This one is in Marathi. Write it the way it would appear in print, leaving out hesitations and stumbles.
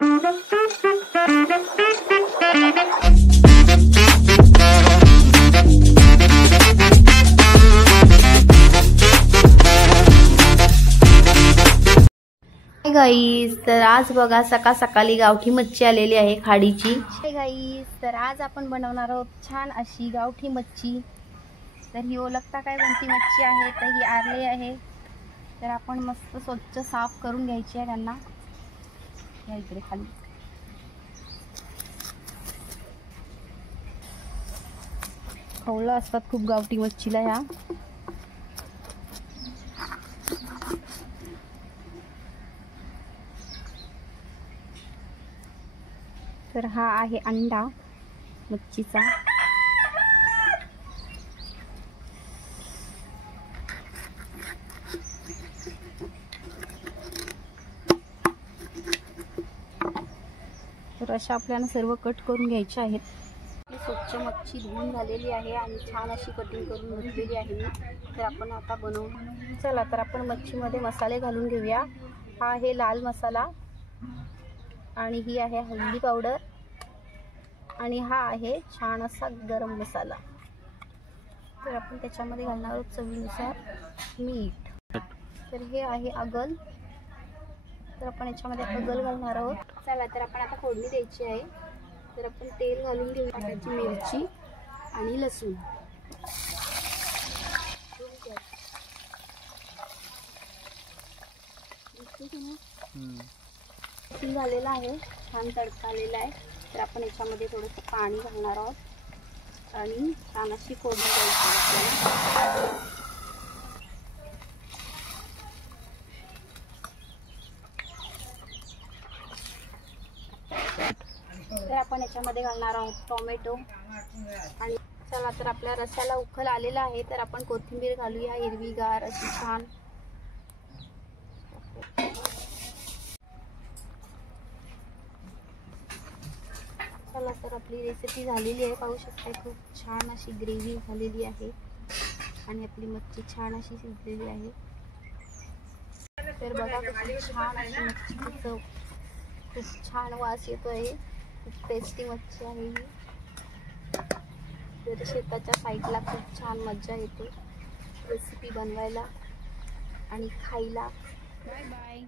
गाईज, तर आज बघा सकाळ सकाळी गावठी मच्छी आलेली आहे खाडीची। गाईज, तर आज आपण बनवणार आहोत छान अशी गावठी मच्छी। तर ही ओळखता काय कोणती मच्छी आहे? तर ही आरले आहे। तर आपण मस्त स्वच्छ साफ करून घ्यायची आहे त्यांना। या इकडे खाली खवलं असतात खूप गावठी मच्छीला ह्या। तर हा आहे अंडा मच्छीचा। तर अशा आपल्याला सर्व कट करून घ्यायचे आहेत। स्वच्छ मच्छी धुवून झालेली आहे आणि छान अशी कटिंग करून घेतलेली आहे मी। तर आपण आता बनवू। चला तर आपण मच्छीमध्ये मसाले घालून घेऊया। हा आहे लाल मसाला आणि ही आहे हळदी पावडर आणि हा आहे छान असा गरम मसाला। तर आपण त्याच्यामध्ये घालणार आहोत चवीनुसार मीठ। तर हे आहे आगल। तर आपण याच्यामध्ये आगल घालणार आहोत। चला तर आपण आता फोडणी द्यायची आहे। तर आपण तेल घालून घेऊ, टाकायची मिरची आणि लसूण। झालेला आहे, छान तडका आलेला आहे। तर आपण याच्यामध्ये थोडंसं पाणी घालणार आहोत आणि छान अशी फोडणी द्यायची आपल्याला। तर आपण याच्यामध्ये घालणार आहोत टोमॅटो आणि चला तर आपल्या रस्याला उकल आलेला आहे। तर आपण कोथिंबीर घालूया हिरवीगार अशी छान। चला तर आपली रेसिपी झालेली आहे, पाहू शकता खूप छान अशी ग्रेव्ही झालेली आहे आणि आपली मच्छी छान अशी शिजलेली आहे। तर बघा कशी छान अशी मच्छीची चव, खूप छान वास येतोय। खूप टेस्टी मच्छी आहे ही। तर शेताच्या साईडला खूप छान मजा येते रेसिपी बनवायला आणि खायला। Bye bye.